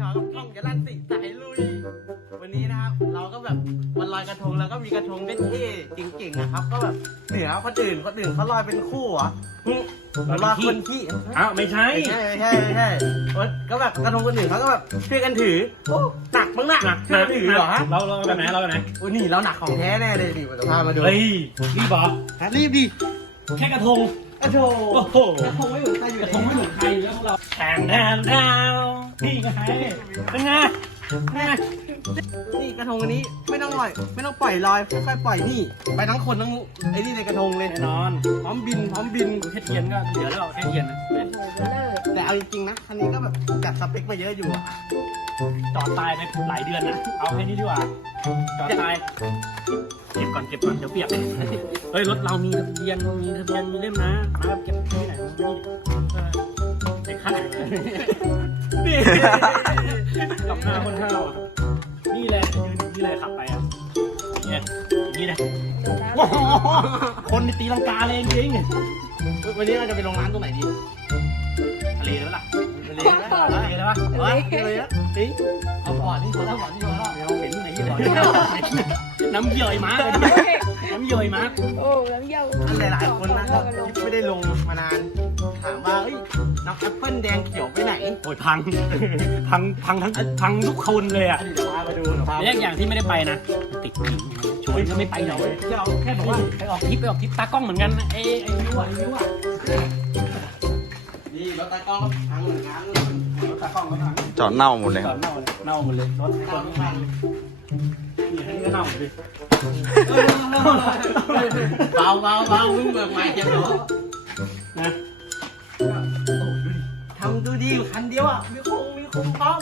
ชอกับช่องจะลั่นสิสายลุย วันนี้นะครับเราก็แบบวันลอยกระทงแล้วก็มีกระทงเป็นที่จริงๆนะครับ ก็แบบเหนือคนอื่นคนอื่นเขาลอยเป็นคู่อหึาลอยคนที่อ้าวไม่ใช่ ไม่ใช่ไม่ใช่ใช่ก็แบบกระทงคนอื่นเขาก็แบบช่วยกันถือโอ้หนักบ้างหนักหนักถือเหรอฮะเราเราแบบไหนเราแบบไหนโอ้นี่เราหนักของแท้แน่เลยดิผมจะพามาดูเฮ้ยรีบบอกรีบดิแค่กระทงกระทงโอ้โหกระทงไม่หมือนใครอยู่แล้วกระทงไม่เหมือใครอยู่แล้วพวกเราแข่งแนว นี่ไงเป็นไงเป็นไงนี่กระทงอันนี้ไม่ต้องปล่อย ไม่ต้องปล่อยลอยค่อยๆปล่อยนี่ ไปทั้งคนทั้งไอ้นี่ในกระทงเลยแน่นอนพร้อมบินพร้อมบินแค่เทียนก็เหลือแล้วแค่เทียนนะแต่เอาจริงๆนะคันนี้ก็แบบจัดสเปคมาเยอะอยู่อะจอดตายไปหลายเดือนนะเอาแค่นี้ดีกว่าจอดตายเก็บก่อนเก็บก่อนเดี๋ยวเปียกเฮ้ยรถเรามีทะเบียนมีทะเบียนมีเล่มนะมาเก็บ นี่กับหน้าคนเท่าอะนี่แหละยืนนี่เลยขับไปอะเนี่ยอย่างนี้เลยโอ้โหคนในตีลังกาเลยจริงวันนี้เราจะไปลงน้ำตรงไหนดีทะเลแล้วล่ะทะเลไหมทะเลแล้วปะเฮ้ยทะเลนะเฮ้ยเอาก่อนนี่เขาเล่าก่อนนี่เขาเล่าเดี๋ยวเห็นไหนยี่ห้อน้ำเยื่อยม้าเลยน้ำเยื่อยม้าโอ้แล้วเยี่ยวอันหลายๆคนนะก็ไม่ได้ลงมานานถามว่าเฮ้ย น้องแอปเปิ้ลแดงเขียวไปไหนโอ้ยพัง พัง พังทั้งพังทุกคนเลยอะเดี๋ยวพาไปดูเดี๋ยวพาไปแรกอย่างที่ไม่ได้ไปนะ ติดผิงชวนก็ไม่ไปเลยเที่ยวแค่บอกว่าไปออกทริปไปออกทริปตากล้องเหมือนกันนะไอ้ไอ้ยูอะไอ้ยูอะนี่รถตากล้องพังเหมือนกันรถตากล้องก็พังจอดเน่าหมดเลยคเน่ารับเลยเน่าหมดเลยรถตากล้องก็พังนี่อันนี้ก็เน่าหมดเลยเบาเบาเบามึงเบิกใหม่จะเหรอนะ ทำดูดีอยู่คันเดียวอะ มีคงมีคุมพร้อม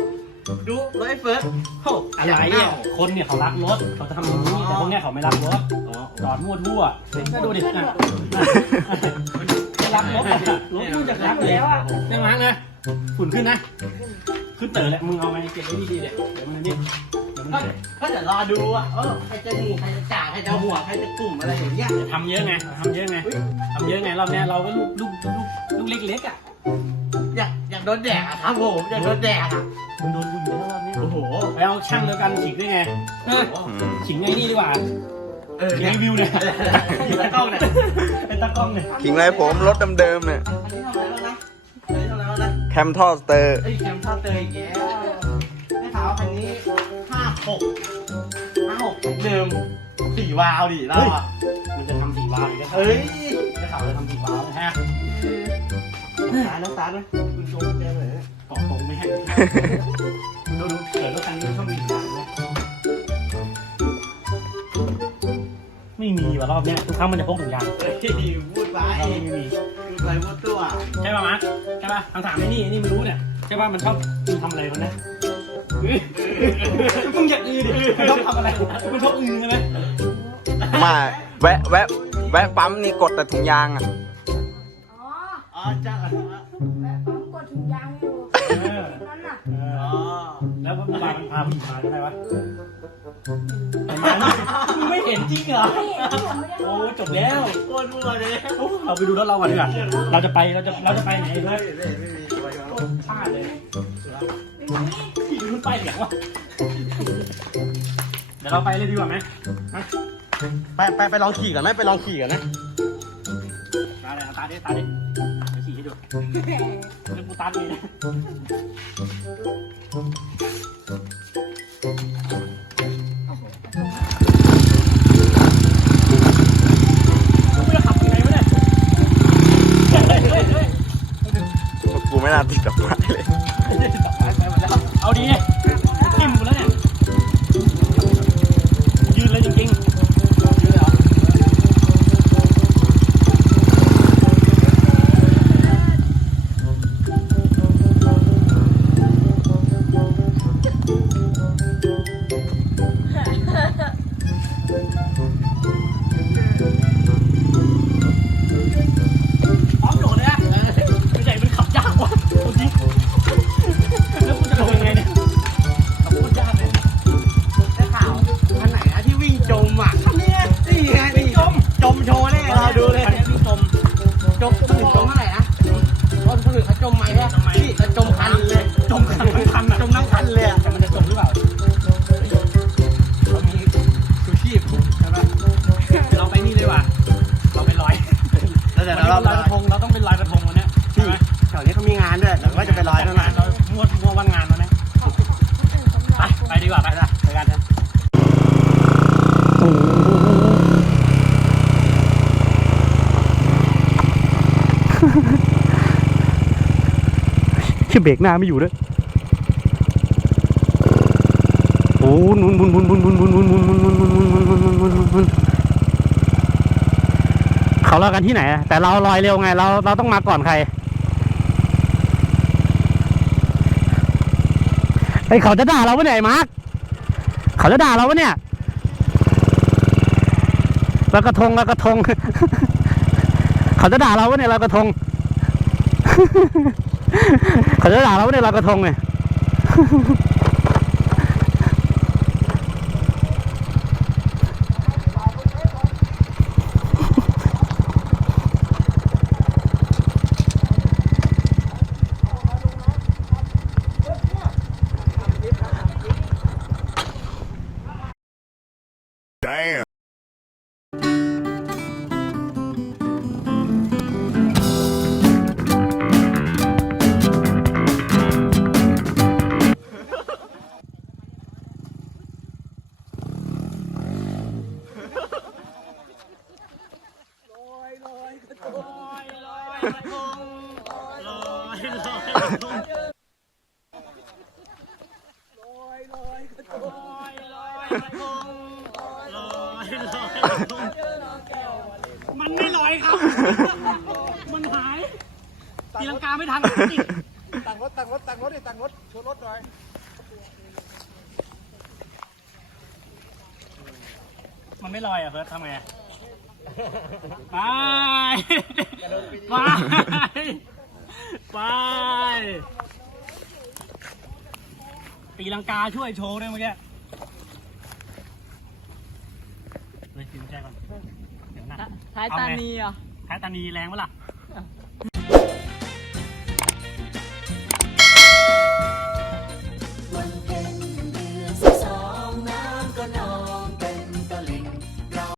ดูรถไอ้เฟิร์สโอ้อะไรเนี่ยคนเนี่ยเขารักรถเขาจะทำอย่างนี้แต่พวกเนี้ยเขาไม่รักรถจอดมั่วทั่วก็ดูดินะไม่รักรถอะรถมึงจะรักเลยแล้วอะได้ไหมนะฝุ่นขึ้นนะ ขึ้นเต๋อแหละมึงเอาไปเก็บไว้ดีๆเลยเดี๋ยวมันนี่เดี๋ยวมันก็เดี๋ยวก็เดี๋ยวรอดูอะเออใครจะหนีใครจะจ่าใครจะหัวใครจะกลุ่มอะไรอย่างเงี้ยทำเยอะไงทำเยอะไงทำเยอะไงรอบเนี้ยเราก็ลูกลูกลูกลูกเล็กๆอะ ดนแดดอะครับผมอยากโดนแดดอะมึงโดนกูอยู่แล้วรอบนี้โอ้โหไปเอาช่างเดียวกันฉิงด้วยไงเอออืมฉิงไอ้นี่ดีกว่าเออฉิงเนี่ยรีวิวเนี่ยอยู่ตากล้องเนี่ยเป็นตากล้องเนี่ยขิงไรผมรถเดิมๆเนี่ย อันนี้ทำอะไรแล้วนะอันนี้ทำอะไรแล้วนะแคมท่อสเตอร์ เอ้ยแคมป์ท่าเตยอีกแล้วได้ข่าวว่าคันนี้ห้าหกห้าหกเดิมสี่วาล์วดิเราอะมันจะทำสีวาล์วอีกแล้วเอ้ยได้ข่าวจะทำสีวาล์วนะฮะสารนะสารนะ คุณโจ๊กเต็มเลยต่อตรงไม่ให้ดูดูเกิดรถคันนี้ชอบมีสีวาล์วไม่มีว่ะรอบเนี้ยทุกครั้งมันจะพกถุงยางเฮ้ยพูดไปรอบนี้ไม่มี พูดไปพูดตัวใช่ป่ะมาร์คใช่ป่ะคำถามไอ้นี่ไอ้นี่ไม่รู้เนี่ยใช่ป่ะมันชอบมึงทำอะไรมันนะเฮ้ยมึงอยากอือดิมันชอบทำอะไรมันชอบอือใช่ไหม มาแวะแวะแวะปั๊มนี่กดแต่ถุงยางอะอ๋อ อ๋อจ้าแบบปั๊มกดถุงยางอยู่เออนั่นน่ะเออ๋ออแล้วเวลามันพาผู้หญิงมาได้ไหมวะมึงไม่เห็นจริงเหรอ ไม่เห็นที่ผมไม่ได้โอ้จบแล้วโคตรมั่วเลยโอ้เราไปดูรถเราก่อนดีกว่าเราจะไปเราจะเราจะไปไหนเพื่ไม่อนมีไม่มีตัวเดียวพลาดเลยไม่มีขี่มันไปเหลียงวะเดี๋ยวเราไปเลยดีกว่าไหมไปไปไปลองขี่ก่อนไหมไปลองขี่ก่อนนะมาเลยเอาตาดิตาดิ เดี๋ยวขี่ให้ดูเรื่องกูตันเลยนะกูจะขับยังไงวะเนี่ยเฮ้ยเฮ้ยเฮ้ยกูไม่น่าติดกับไม้เลย จมคนอื่นจมเท่าไหร่นะคนอื่นเขาจมไหมเนี่ยพี่เขาจมคันเลย จมคันไม่ทันจมน้ำคันเลยแต่มันจะจมหรือเปล่าเรามีชูชีพใช่ปะเราไปนี่เลยว่ะเราไปลอยแล้วเดี๋เราเรายกระทงเราต้องเป็นลอยกระทงวันนี้ยใช่แถวนี้เขามีงานด้วยแต่ว่าจะไปลอยนั่นแหละเรามวดมัววันงานวันเนะไปไปดีกว่าไปละ ชื่อเบรกหน้าไม่อยู่ด้วยโอ้นุนบุนบุนบุนบุนบุนบุนบุนบุนบุนบุนบุนบุนบุนบุนบุนเขาลอยกันที่ไหน แต่เราลอยเร็วไง เราเราต้องมาก่อนใครไอเขาจะด่าเราปะเนี่ยมาร์คเขาจะด่าเราปะเนี่ยแล้วกระทงแล้วกระทง เขาจะด่าเราว่าเนี่ยลอยกระทง เขาจะด่าเราว่าเนี่ยลอยกระทงเนี่ย มันไม่ลอยครับ มันหายตีลังกาไม่ทันตังรถตังรถตังรถดิตังรถชนรถหน่อยมันไม่ลอยอะเพิร์ททำไง ไป ไป ไป ตีลังกาช่วยโชว์ด้วยเมื่อกี้เลยจิมใจก่อนเดี๋ยวนะท้ายตานีเหรอท้ายตานีแรงปะล่ะต